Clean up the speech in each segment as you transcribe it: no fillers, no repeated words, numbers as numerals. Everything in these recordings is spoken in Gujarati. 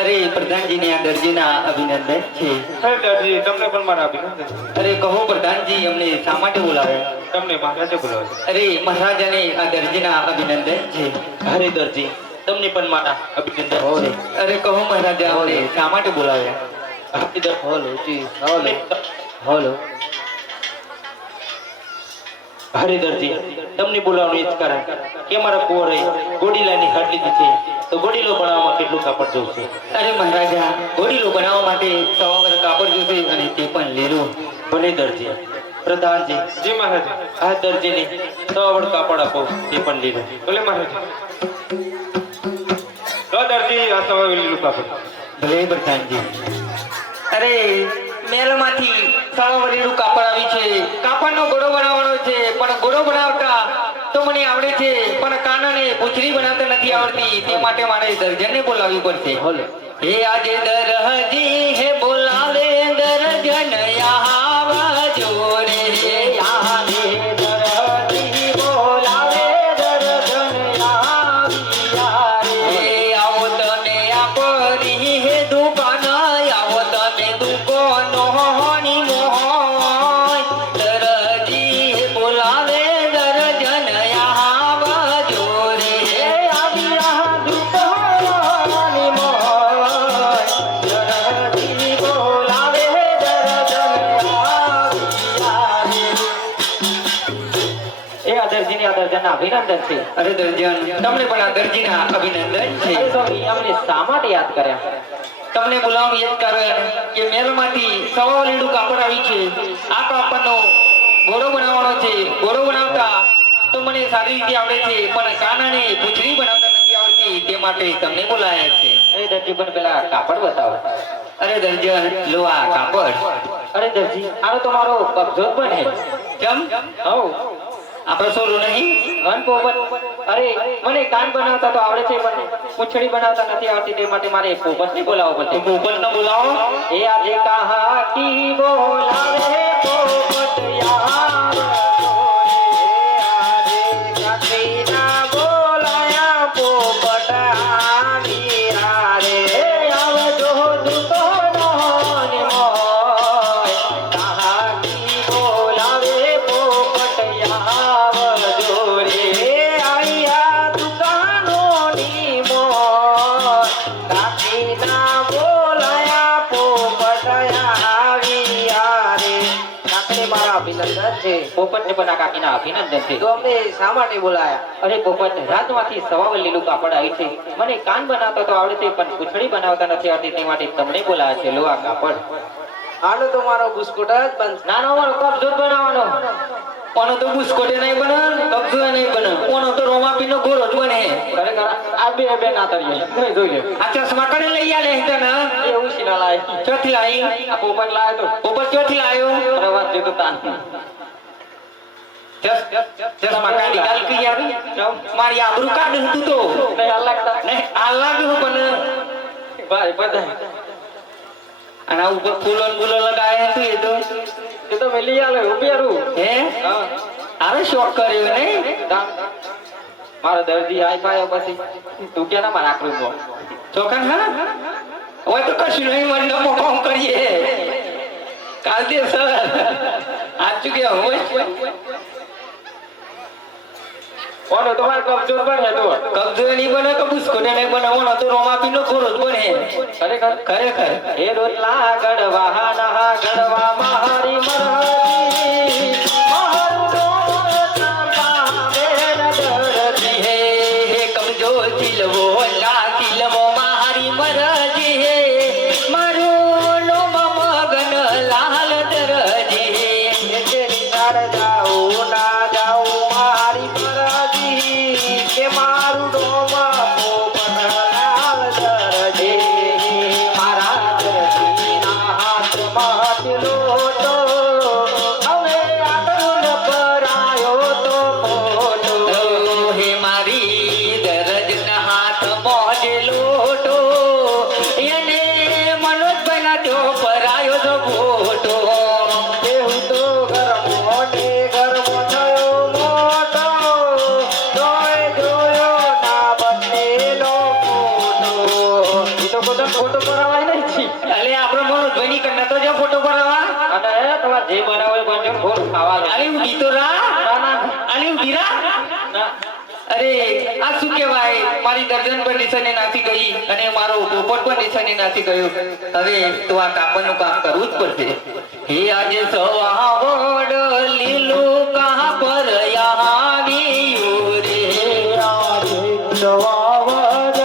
અરે પ્રધાનજીને આ દરજીના અભિનંદન છે. હે દરજી તમને પણ મારા અભિનંદન. અરે કહો પ્રધાનજી અમને શા માટે બોલાવ્યા? તમને મહારાજે બોલાવ્યા. અરે મહારાજાને આ દરજીના અભિનંદન છે. અરે દરજી તમને પણ મારા અભિનંદન છે. અરે કહો મહારાજા અમને શા માટે બોલાવ્યા? હલો. હરે દરજી તમને બોલાવવાનું એ જ કારણ કે મારા કુંવરે ગોડીલાની હાટ લીધી છે, તો ગોડીલો બનાવવામાં કેટલું કાપડ જોઈશે? અરે મહારાજા ઘોડીલો બનાવવા માટે સવાવર કાપડ જોશે અને તે પણ લીલું. ભલે દરજી. પ્રધાનજી જી મહારાજ આ દરજીને સવાવડ કાપડ આપો, તે પણ લીલું. ભલે મહારાજ. તો દરજી આ સવાવડ લીલું કાપડ. ભલે પ્રધાનજી. અરે મેલમાંથી સવાવરીનું કાપડ આવી છે. કાપડનો ઘોડો બનાવવાનો છે, પણ ઘોડો બનાવતા તો મને આવડે છે, પણ કાનને પૂંછડી બનાવતા નથી આવડતી. તે માટે મારે દર્જનને બોલાવવી પડશે. હે આજે દરજી હે બોલાવે દર્જન આવા જોડે. હે આજે દરજી બોલાવે દર્જન આવ્યા રે. હે આવો તને આપરી હે દુકાન, આવો તને દુકાનો હોની મોય. દરજી હે બોલાવે દર્જન આવા જોડે. હે આવ્યા દુકાનોની મોય. દરજી બોલાવે દર્જન આવ્યા રે. એ આ દરજીને આ દર્જનના અભિનંદન છે. અરે દર્જન તમને પણ આ દરજીના અભિનંદન છે. અરે સ્વામી અમને શા માટે યાદ કર્યા? તમને બોલાવવાનું એ જ કારણ કે મેલમાંથી સવાવલીનું કાપડ આવી છે. આ કાપડનો ઘોડો બનાવવાનો છે. ઘોડો બનાવતા તો મને સારી રીતે આવડે છે, પણ કાનાને પૂંછડી બનાવતા નથી આવડતી. તે માટે તમને બોલાયા છે. અરે દરજી પણ પેલા કાપડ બતાવો. અરે દર્જન લો આ કાપડ. અરે દરજી આનો તો મારો કબજો જ બને. કેમ? હઉ આપણો સોરો નહીં? ઘન પોપટ. અરે મને કાન બનાવતા તો આવડે છે, પણ પૂંછડી બનાવતા નથી આવડતી. તે માટે મારે પોપટને બોલાવવો પડશે. પોપટને બોલાવો. એ આજે કહા કી બોલાવે પોપટ યાર. આજે કાકીના બોલાયા પોપટ આવ્યા રે. આવજો દુકાનોની મોય. કહા કી બોલાવે પોપટ આવજો રે. આયા દુકાનોની મોય. કાકીના બોલાયા પોપટ આવ્યા રે. કાકીને મારા અભિનંદન છે. પોપટને પણ આ કાકીના અભિનંદન છે. તો અમને શા માટે બોલાયા? અરે પોપટ રાજમાંથી સવાવલ લીલું કાપડ આવી છે. મને કાન બનાવતા તો આવડે છે, પણ પૂંછડી બનાવતા નથી આવડતી. તે માટે તમને બોલાયા છે. લો આ કાપડ. આનો તો મારો બુસ્કોટ જ બંધ. નાનો મારો કબજો જ બનાવવાનો. કોનો તો બુસ્કોટે નહીં બને, કબજો નહીં બને. કોનો તો રોમાપીનો ઘોડો જ બને. ખરેખર આ બે ના તરીએ નહીં જોઈ લે. આ ચશ્મા કને લઈ આલે તને? એ ઉશીના લાય. ચોથી લાઈ? આ પોપટ લાયો તો પોપટ ચોથી લાયો? અરે વાત જોતો તાન. ચશ્મા કાઢી ગાલ કરી આવી. મારી આબરૂ કાઢ તું તો નહીં હાલ લાગતા. નહીં આ લાગ્યું પણ ભાઈ બધા આના ઉપર ફૂલો ને ફૂલો લગાયા તું. એ તો મેં લઈ આલે રૂપિયારું. હે હા આરે શોખ કર્યો નહીં? મારો દર્દી આઈ પાયો પછી તું કે ના મારા આકરું બો ચોકન હા ઓય તો કશું નહીં મને મોકો કરીએ કાલ દે સર આજ ચુકે હોય ઓનો તમાર કબજો બને તો કબજો નહીં બને કે બુસ્કોટે નહીં બને. ઓનો તો રોમાપીનો ઘોડો જ બને. ખરેખર ખરેખર એ રોટલા ગડવા ના ગડવા મારી મરહરી મારું રોટલા પાવે દર્દી. હે હે કબજો દિલવો લા દિલવો મારી મરજી. હે મારું લોમ મગન લાલ દરજી. તેરી નાળ જાઉં ના જાઉં મારી મરજી. કે મારું ડોમા પોપટ લાલ દરજી. મારા દરજીના હાથમાં લોટો હવે આ તો ફોટો પડાવાય નહીં છી. અલે આપણો મનોજભાઈ ની કન્યા તો જો ફોટો પડાવવા. અને તમારે જે બનાવો એ બનજો ફોન ખાવા દે. અરે ઊભી તો રા. ના ના અલે ઊભી રા. ના અરે આ શું કહેવાય, મારી દર્જન પર નિશાને નાસી ગઈ અને મારો પોપટ પર નિશાને નાસી ગયો. હવે તો આ કાપડનું કામ કરવું જ પડશે. હે આજે સવાવડ લીલું કાપડ આવ્યું રે. આજે સવાવડ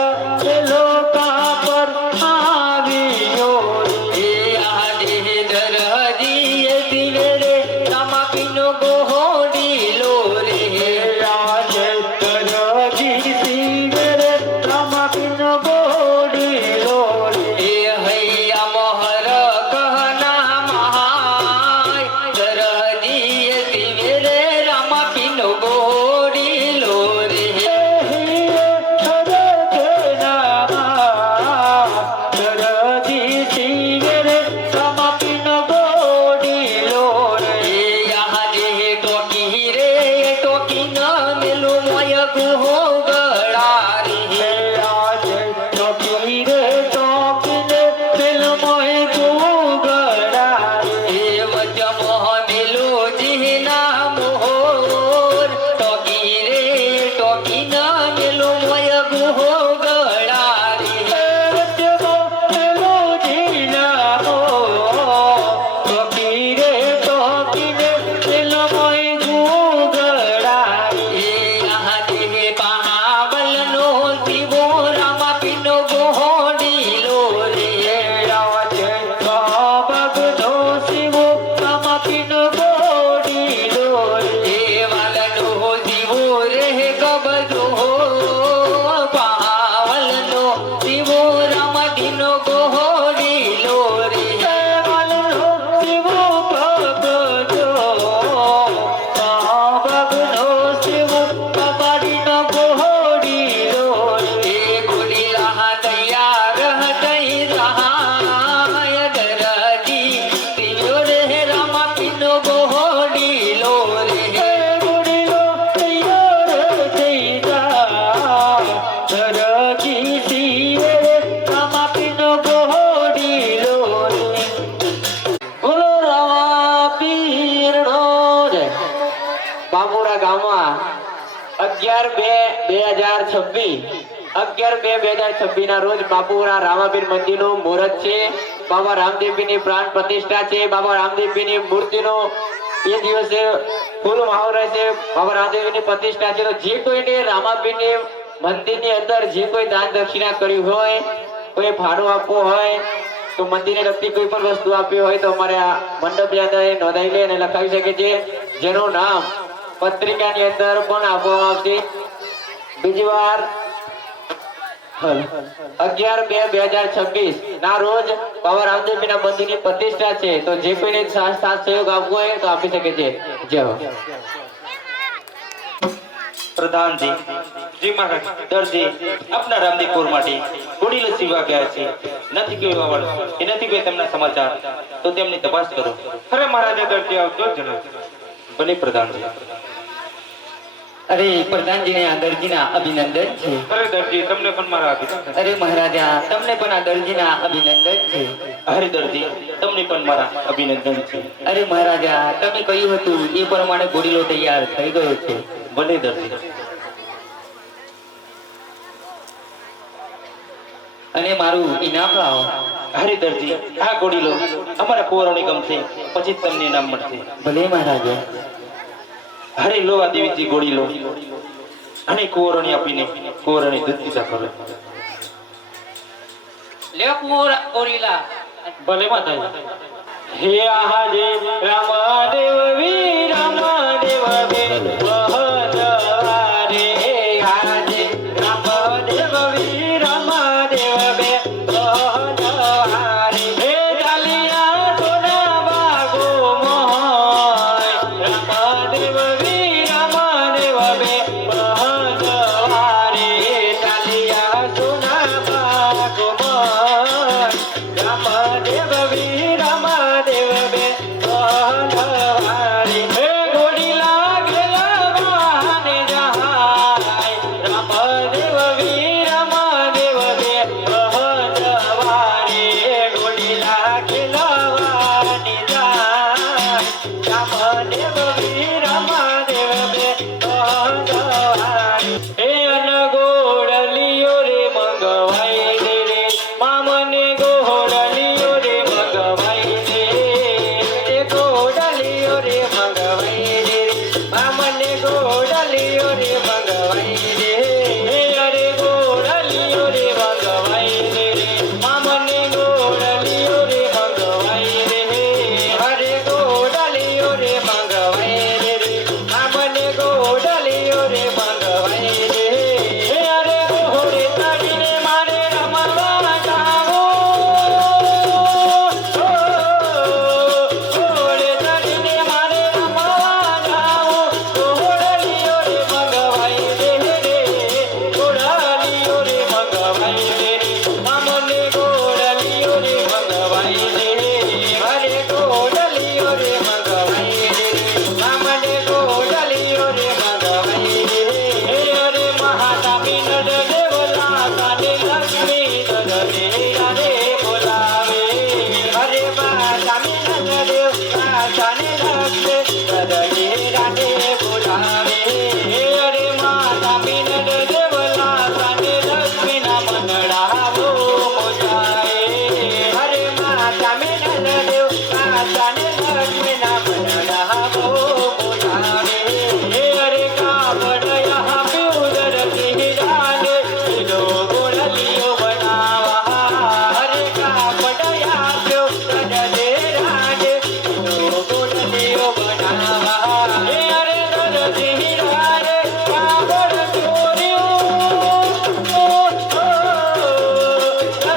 લીલું કાપડ આવ્યું રે. આજે દરજીએ દિવેરે તમાકીનો ગોહડીલો રે. આજે દરજી દિવેરે તમાકીનો ગોહડીલો રે. એ હૈયા મોહર કહના મહાય દરજીએ દિવેરે તમાકીનો ગોહડીલો રે. બામુડા ગામમાં 11/2/2026 ના રોજ બાપુના રામાપીર મંદિરનું મુહૂર્ત છે. બાબા રામદેવજીની પ્રાણ પ્રતિષ્ઠા છે. બાબા રામદેવજીની મૂર્તિનો એ દિવસે ફૂલ માહોલ રહેશે. બાબા રામદેવજીની પ્રતિષ્ઠા છે. તો જે કોઈને રામાપીરની મંદિરની અંદર જે કોઈ દાન દક્ષિણા કર્યું હોય, કોઈ ભાડું આપવું હોય, તો મંદિરને લગતી કોઈ પણ વસ્તુ આપવી હોય તો અમારે આ મંડપની અંદર નોંધાવી લે અને લખાવી શકે છે, જેનું નામ પત્રિકાની અંદર પણ આપવામાં આવશે. બીજી વાર 11/2/2026 ના રોજ બાબા રામદેવજીના મંદિરની પ્રતિષ્ઠા છે. તો જે કોઈને સાથ સહયોગ આપવો હોય તો આપી શકે છે. જય હો. પ્રધાનજી જી મહારાજ દરજી આપના રામદેવપુર માટે ગોળીલો સીવા ગયા છે. નથી કેવા વાળો એ નથી કોઈ તેમના સમાચાર, તો તેમની તપાસ કરો. અરે મહારાજા દરજી આવતો જ જણાવજો. ભલે પ્રધાનજી. અરે પ્રધાનજીને આ દરજીના અભિનંદન છે. અરે દરજી તમને પણ મારા અભિનંદન. અરે મહારાજા તમને પણ આ દરજીના અભિનંદન છે. હરે દરજી તમને પણ મારા અભિનંદન છે. અરે મહારાજા તમે કહ્યું હતું એ પ્રમાણે ગોળીલો તૈયાર થઈ ગયો છે. ભલે દરજી. અને મારું ઇનામ લાવો. હરે દરજી આ ગોળીલો અમારા કુંવરોની ગમશે, પછી જ તમને ઇનામ મળશે. ભલે મહારાજા. હરે લો આ દેવીજી ગોળીલો અને કુંવરોની આપીને કુંવરોની દૂધ પીતા કરો. ભલે માતાજી. હે આહાજે રામદેવ વીર રામદેવ વે બહદવારે. હે આહાજે રામદેવ વીર રામદેવ વે બહદવારે. હે ચાલિયા સોના બાગો મોય રામદેવ વીર રામદેવ વે બહદવારે. ચાલિયા સોના બાગો મોય રામદેવ વીર રામદેવ વે બહદવારે. હે ગોળી લાગેલા વાહને જહાય રામદેવ વીર રામદેવ વે બહદવારે.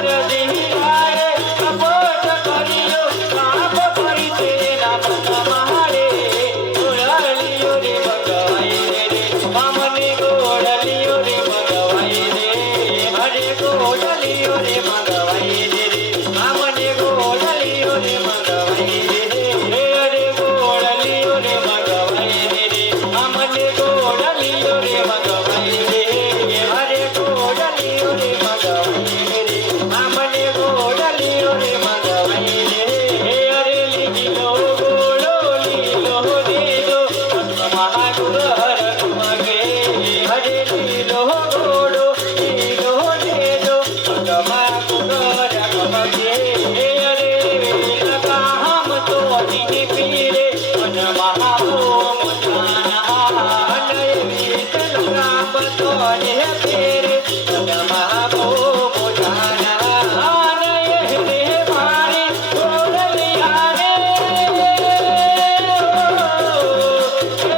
દરજી આયે કપટ કર્યો પાપ કરી તેના તમારે ગોળલિયો રે મગવાઈ રે મામને ગોળલિયો રે મગવાઈ રે હરે ગોળલિયો રે મગવાઈ રે મામને ગોળલિયો રે મગવાઈ રે હરે ગોળલિયો રે મગવાઈ રે મામને ગોળલિયો રે મગવાઈ રે હરે ગોળલિયો રે મગવાઈ રે મામને ગોળલિયો રે મગવાઈ રે હરે લીલો ગોળો લીલો દેજો મહાગુર હર તુમકે હરે લીલો ગોળો લીલો દેજો મહાગુર હર તુમકે હરે વેલકા હમ તો દિને પીરે મન મહાઓમ જાના નય વિતન રામ તો ને ફેરે મન મહાઓમ જાના નય હે મારી ગોળલિયા રે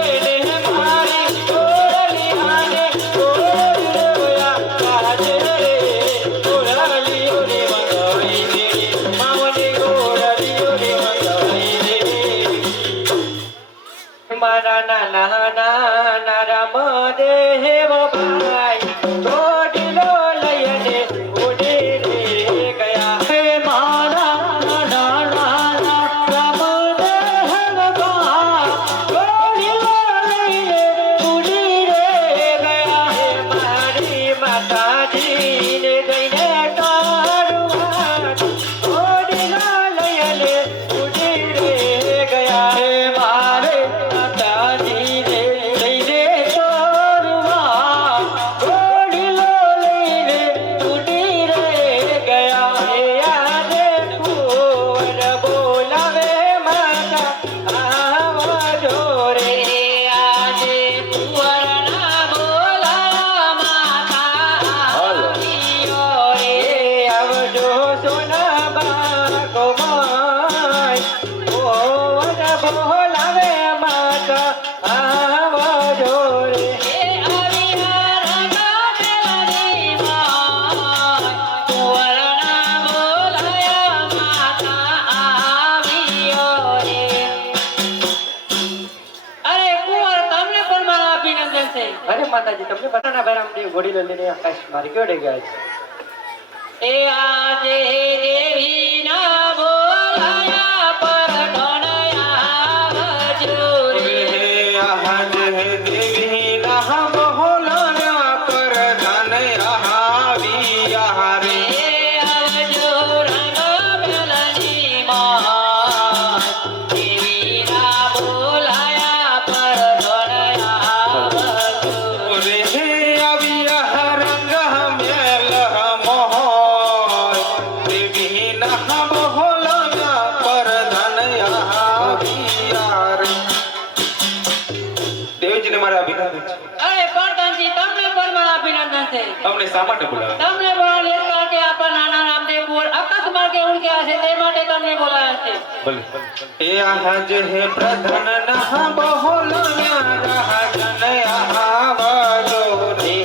એને મારી ગોળલિયા રે ગોળલિયા કાજ રે ગોળલિયો રે મગવાઈ રે માવને ગોળલિયો રે મગવાઈ રે મારા નાના નાના રામ દેવ ભાઈ ગોળલો લઈને ઉડે રે ગયા હે મારા નાના રામ દેવ ભાઈ ગોળલો લઈને ઉડે રે ગયા હે મારી માતાજીને જઈને તારું ગોળલો લઈને ઉડે રે ગયા હે મારે માતાજીને લઈને તારું ગોળલો લઈને ઉડે રે ગયા હે આજે કુંવર બોલાવે માતા આવજો રે આજે કુંવરના બોલાવા માતા આવીઓ રે આવજો સોનાબા કોમાય કુંવર બોલાવે માતા આવજો રે આવી હરના મેલડી માં કુંવરના બોલાયા માતા આવીઓ રે અરે કુંવર તમને પણ મારા અભિનંદન છે અરે માતાજી તમને બધાના ભેરામદેવ ઘોડીલો લઈને આકાશ મારી કેવડે ગયા છે એ આજે દેવીના બોલાયા પર આવજો રે આજ હે દેવી ના બહોલાયા પર ધન આવી રે એ આવજો રંગ મેલડી માં દેવીના બોલાયા પર આવજો રે આવી રંગ મેલ મોહ દેવી ના બહોલાયા પર ધન આવી રે દેવજીને મારા અભિનંદન છે. અરે પ્રધાનજી તમને પણ મારા અભિનંદન છે અમને શા માટે બોલાવ્યા? તમને બોલાવ્યા કારણ કે આપણા નાના રામદેવ કુંવર આકાશ માર્ગે ઉડ્યા છે તે માટે તમને બોલાવ્યા છે ભલે એ આજ હે પ્રધાન ના બહોલાયા રાજન આવજો રે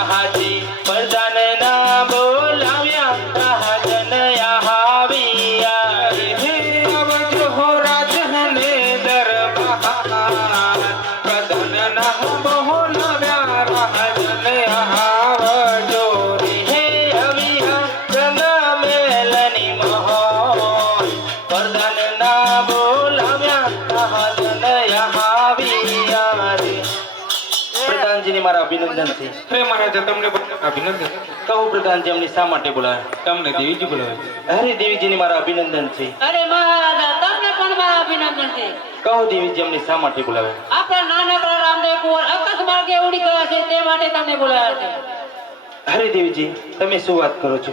આજે પ્રધાનના બોલાવ્યા રાજન આવ્યા રે હે આવજો હો રાજને દરબાર પ્રધાન ના બહોલાયા રાજન આવજો રે હે અવિયા ગંગા મેલની મોહન પ્રધાનના બોલાવ્યા રાજન આવ્યા રે પ્રધાનજીને મારા અભિનંદન છે હે મહારાજા તમને પણ અભિનંદન. કહો પ્રધાનજી અમને શા માટે બોલાવ્યા? તમને દેવીજી બોલાવ્યા. હરે દેવીજીને મારા અભિનંદન છે અરે મહારાજા તમને પણ મારા અભિનંદન છે કહો દેવીજી અમને શા માટે બોલાવ્યા? આપણા નાનકડા રામદેવ કુંવર આકાશ માર્ગે ઉડી ગયા છે તે માટે તમને બોલાવ્યા છે હરે દેવીજી તમે શું વાત કરો છો?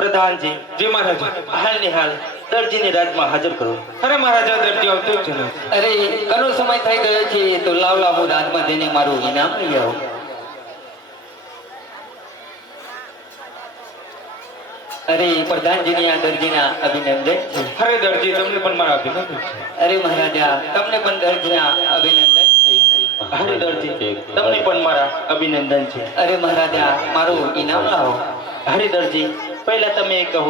પ્રધાનજી જી મહારાજા. હાલની હાલ દરજીને રાજમાં હાજર કરો. અરે મહારાજા દરજી આવતો જ છે. અરે ઘણો સમય થઈ ગયો છે તો લાવ હું રાજમાં જઈને મારું ઇનામ લઈ આવું. અરે પ્રધાનજીની આ દરજીના અભિનંદન છે. અરે દરજી તમને પણ મારા અભિનંદન છે. અરે મહારાજા તમને પણ દરજીના અભિનંદન છે. હરે દરજી તમને પણ મારા અભિનંદન છે. અરે મહારાજા મારું ઇનામ લાવો. હરે દરજી પહેલા તમે એ કહો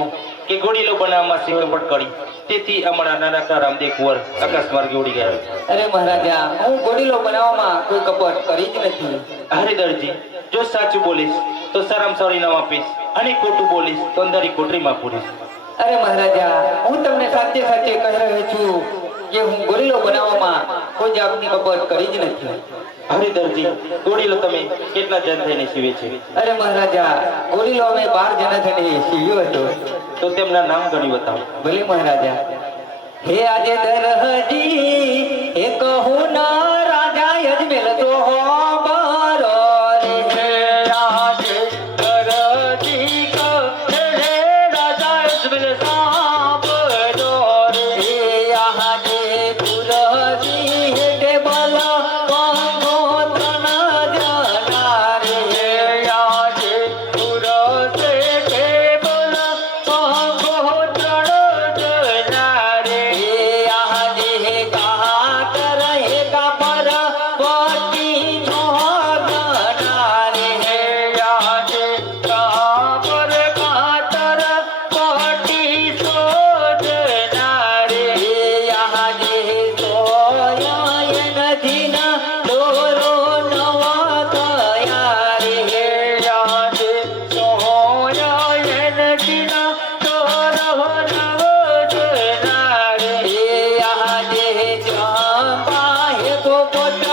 કે ઘોડીલો બનાવવામાં શી કપટ કરી તેથી અમારા નાનકડા રામદેવ કુંવર આકાશ માર્ગે ઉડી ગયા. અરે મહારાજા, હું ઘોડીલો બનાવવામાં કોઈ કપટ કરી જ નથી. અરે દરજી, જો સાચું બોલીશ તો સારામાં સારું ઇનામ આપીશ અને ખોટું બોલીશ તો અંધારી કોટરીમાં પૂરીશ. અરે મહારાજા, હું તમને સાચે સાચે કહી રહ્યો છું કે હું ઘોડીલો બનાવવામાં કોઈ જાતની કપટ કરી જ નથી. અરે દરજી, ઘોડીલો તમે કેટલા જણ થઈને સીવે છે? અરે મહારાજા, ઘોડીલો અમે 12 જણા થઈને સીવ્યો હતો. તો તેમના નામ ગણી બતાવો. ભલે મહારાજા. હે આજે દરહજી હે કહું ના રાજા યજમેલ તો હો બારો રે. હે આજે દરહજી કહે રાજા યજમેલ સાંભળો રે. હે આજે દરહજી હે ટેબલ પાંગો ત્રણ જણા રે. હે આજે દરહજી ટેબલ પાંગો ત્રણ જણા રે. હે આજે કા કર હે કા પર પટી છો ગણા રે. હે આજે કા પર કાતર પટી છો જણા રે. હે આજે સોયા નથી ના દોરો નવા થયા રે. હે આજે સોયા નથી ના દોરો નવા જણા રે. હે આજે ચંપા હે ગોપટ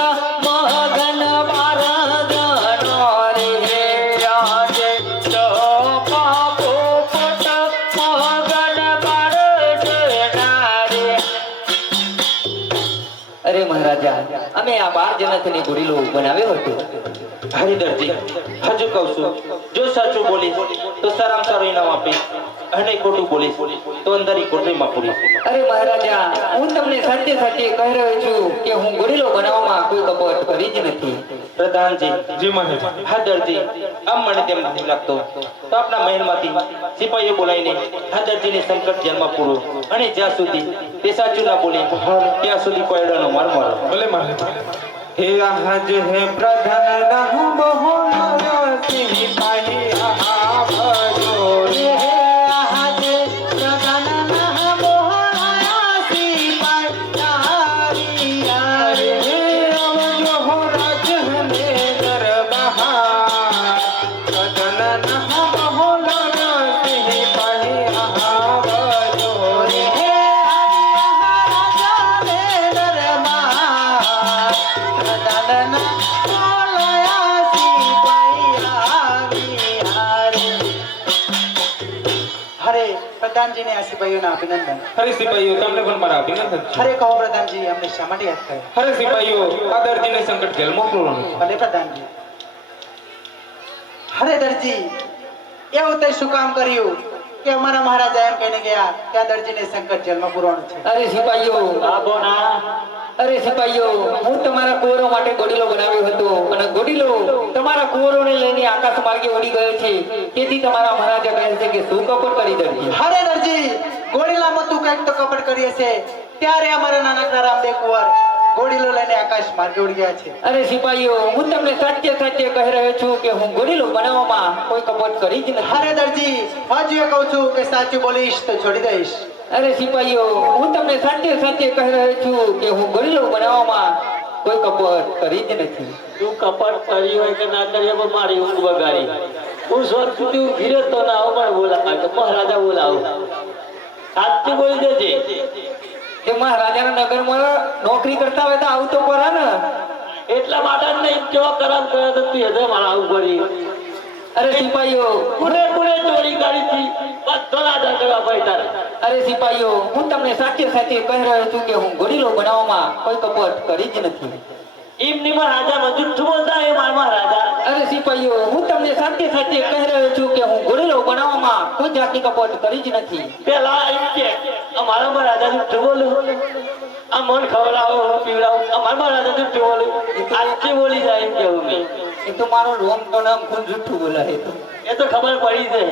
મગન બાર ગણો રે. હે આજે ચંપા પોપટ મગન બાર જણા રે. અરે મહારાજા, અમે આ 12 જણા થઈને ઘોડીલો બનાવ્યો હતો. અરે દરજી, હજુ કહું છું, જો સાચું બોલીશ તો સારામાં સારું ઇનામ આપીશ અને ખોટું બોલીશ તો અંધારી કોટરીમાં પૂરીશ. અરે મહારાજા, હું તમને સાચે સાચે કહી રહ્યો છું કે હું ઘોડીલો બનાવવામાં કોઈ કપટ કરી જ નથી. પ્રધાનજી, જી મહારાજ. હા દરજી, આમ મને તેમ નથી લાગતો તો આપણા મહેલમાંથી સિપાહીઓ બોલાવીને હા દરજીને સંકટ જેલમાં પૂરો અને જ્યાં સુધી તે સાચું ના બોલે ત્યાં સુધી કોયડાનો માર મારો. ભલે મહારાજ. હે આજ હે પ્રધાન રાહુ બહોલા સિપાહી આહા ભજો રે. હે આજે પ્રધાન ના મોહરાયા સિપાહી રે. હે આવજો હો રાજને દરબાર પ્રધાન રાહુ બહોલા સિપાહી આહા ભજો રે. હે રાજા ને દરબાર પ્રધાન ના મોહરાયા સિપાહી રે. અરે પ્રધાનજીને આ સિપાહીઓના અભિનંદન. અરે સિપાહીઓ, તમને પણ મારા અભિનંદન છે. અરે કહો પ્રધાનજી, અમને શા માટે યાદ કર્યા? અરે સિપાહીઓ, આ દર્દીને સંકટ જેલમાં પૂરવાનું છે. ભલે પ્રધાનજી. અરે દરજી, એવું તે શું કામ કર્યું કે અમારા મહારાજા એમ કહીને ગયા કે આ દરજીને સંકટ જેલમાં પૂરવાનું છે? અરે સિપાહીઓ, અરે સિપાહીઓ, હું તમારા કુંવરો માટે ઘોડીલો બનાવ્યો હતો અને ઘોડીલો તમારા કુંવરોને લઈને આકાશ માર્ગે ઉડી ગયો છે. તેથી તમારા મહારાજા કહે છે કે શું કપટ કરી દરજી. અરે દરજી, ઘોડીલામાં તું કંઈક તો કપટ કરીએ છે. ત્યારે અમારા નાનકડા રામદેવ કુંવર ઘોડીલો લઈને આકાશ માર્ગે ઉડી ગયા છે. અરે સિપાહીઓ, હું તમને સાચે સાચે કહી રહ્યો છું કે હું ઘોડીલો બનાવવામાં કોઈ કપટ કરી જ નથી. અરે દરજી, હજુ એ કહું છું કે સાચું બોલીશ તો છોડી દઈશ. અરે સિપાહીઓ, હું તમને સાચે સાચે કહી રહ્યો છું કે હું ઘોડીલો બનાવવામાં કોઈ કપટ કરી જ નથી. તું કપટ કરી હોય કે ના કરી હોય, મારી ઊંઘ બગાડી. હું સ્વર્ગ સુધી ઊભી રહેતો ના આવું પણ બોલાવ તો મહારાજા બોલાવો. સાચું બોલી દેજે. એ મહારાજાના નગરમાં નોકરી કરતા હોય તો આવું તો પડે ને. એટલા માટે જ નહીં કેવો કરામ કર્યો તો તું હૃદય મારા આવું પડી. અરે સિપાહીઓ, કુડે ચોરી કરી હતી બધો રાજા કરવા પડતા. અરે સિપાહીઓ, હું તમને સાચે સાચે કહી રહ્યો છું કે હું ઘોડીલો બનાવવામાં કોઈ કપટ કરી જ નથી. એમની માં રાજા મજૂર છું બોલતા એ મારા રાજા. અરે સિપાહીઓ, હું તમને સાચે સાચે કહી રહ્યો છું કે હું ઘોડીલો બનાવવામાં કોઈ જાતની કપટ કરી જ નથી. પેલા એમ કે અમારામાં રાજા જુઠ્ઠું બોલું, આ મન ખવડાવો પીવડાવો, અમારામાં રાજા જુઠ્ઠું બોલું, આજથી બોલી જાય એમ કેવું મેં. એ તો મારો રોમ તો નામ ખુદ જુઠ્ઠું બોલાય તો. એ તો ખબર પડી છે.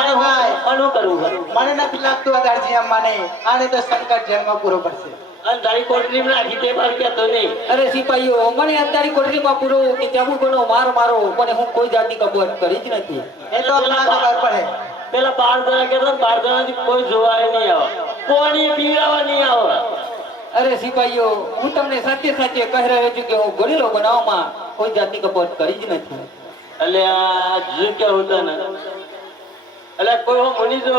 અરે ભાઈ, શું કરવું છે? મને નથી લાગતું આ દરજી આમ માને. આને તો સંકટ જેલમાં પૂરો પડશે. અને તારી કોટરીમાં નાખી તે મારે કહેતો નહીં. અરે સિપાહીઓ, મને અત્યારે કોટરીમાં પૂરો કે ચાબુકોનો માર મારો, પણ હું કોઈ જાતની કપટ કરી જ નથી. એ તો ના ખબર પડે. પેલા 12 જણા કહેતા 12 જણાથી કોઈ જોવાય નહીં આવે કોણી પીવડાવવા નહીં આવે અરે સિપાહીઓ, હું તમને સાચે સાચે કહી રહ્યો છું કે હું ગોળીલો બનાવવામાં કોઈ જાતની કપટ કરી જ નથી. એટલે આ જે કે હોતા ને એટલે કોઈ હું મની જો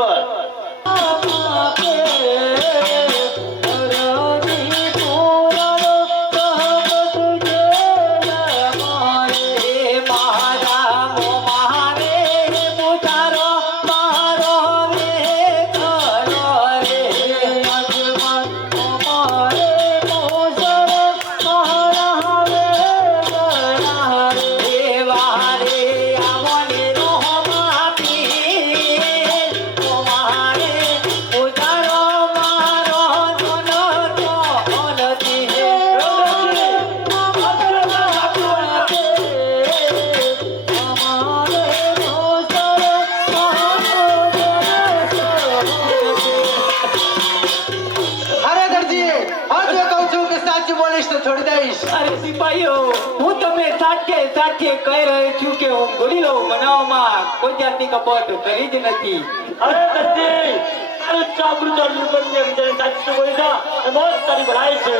અરે દરજી, હજુ કહું છું કે સાચું બોલીશ તો છોડી દઈશ. અરે સિપાહીઓ, હું તમને સાચે સાચે કહી રહ્યો છું કે હું ગોળીલો બનાવવામાં કોઈ જાતની કપટ કરી જ નથી. અરે દત્તી તારું ચાબડું ચાબડું બંને વિચારે સાચું બોલી જા મોત તારી ભરાય છે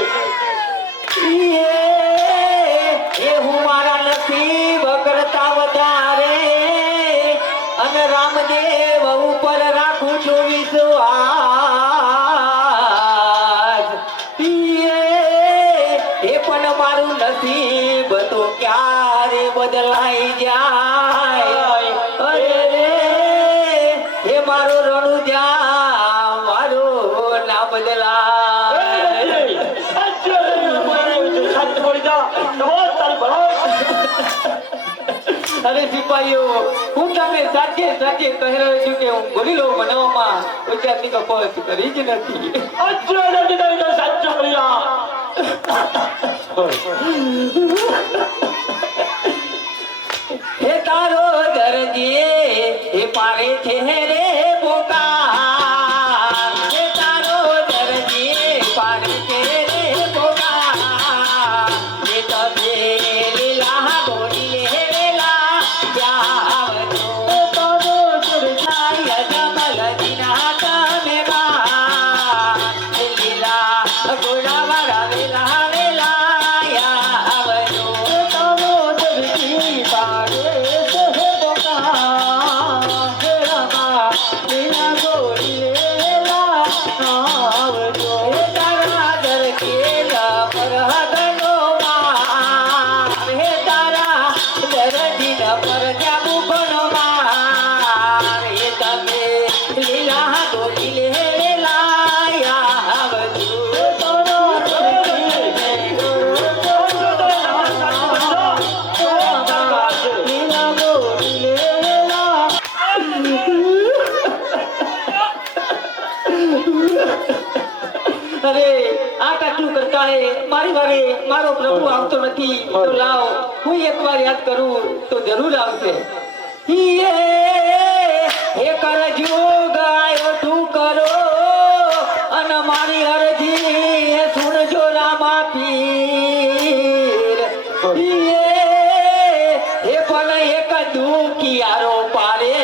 એ હું મારા નસીબ કરતા વધારે અને રામદેવ ઉપર રાખું છું વિશ્વાસ. એ પણ મારું નસીબ તો ક્યારે બદલાઈ જાય. અરે રે, એ મારો રણુજા મારો ના બદલાય. સાચું બોલી જા મોત તારી ભરાય અરે સિપાહીઓ, હું તમને સાચે સાચે કહી રહ્યો છું કે હું ગોળીલો બનાવવામાં કોઈ જાતની કપટ કરી જ નથી. સાચું બોલી જા હે તારો દરજી એ પારે છે રે બોકા. હે તારો દરજી પારે છે રે બોકા. એ તમે લીલા ગોળી લેલા જાવજો. તારો દરજી જમલ દિના તમે બા. લીલા ગોળા વાળા વેલા વેલા આવજો. તારો દરજી પારે છે બોકા. હે રામા લીલા ગોળી લેલા આવજો. હે તારા દરજી પર હગનો માર. હે તારા દરજી પર જાબુ કોનો માર. હે તમે લીલા ગોળી લેલા આવજો. તારો દરજી લીલા ગોળી લેલા. અરે આટલું કરતા હે મારી વારે મારો પ્રભુ આવતો નથી. તો લાવ હું એકવાર યાદ કરું તો જરૂર આવશે. હે કરજો ગાયો તું કરો અને મારી અરજી સુણજો રામા પીર. હે પણ એક દુખિયારો પારે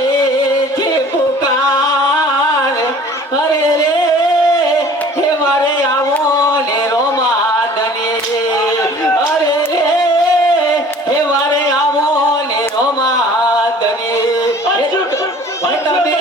છે પુકાર. અરે રે, હે મારે આવો ને રોમા ધને. અરે રે, હે મારે આવો ને રોમા ધને. હે તમે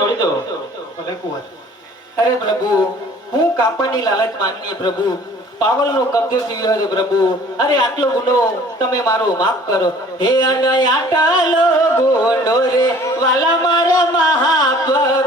છોડી દો. ભલે કુંવર. અરે પ્રભુ, હું કાપડની લાલચ માનની પ્રભુ, પાવલનો કબજો સીવ્યો છે પ્રભુ. અરે આટલો ગુનો તમે મારો માફ કરો. હે અનયાટાલો ગુનો રે વાલા મારા મહાપ્રભુ.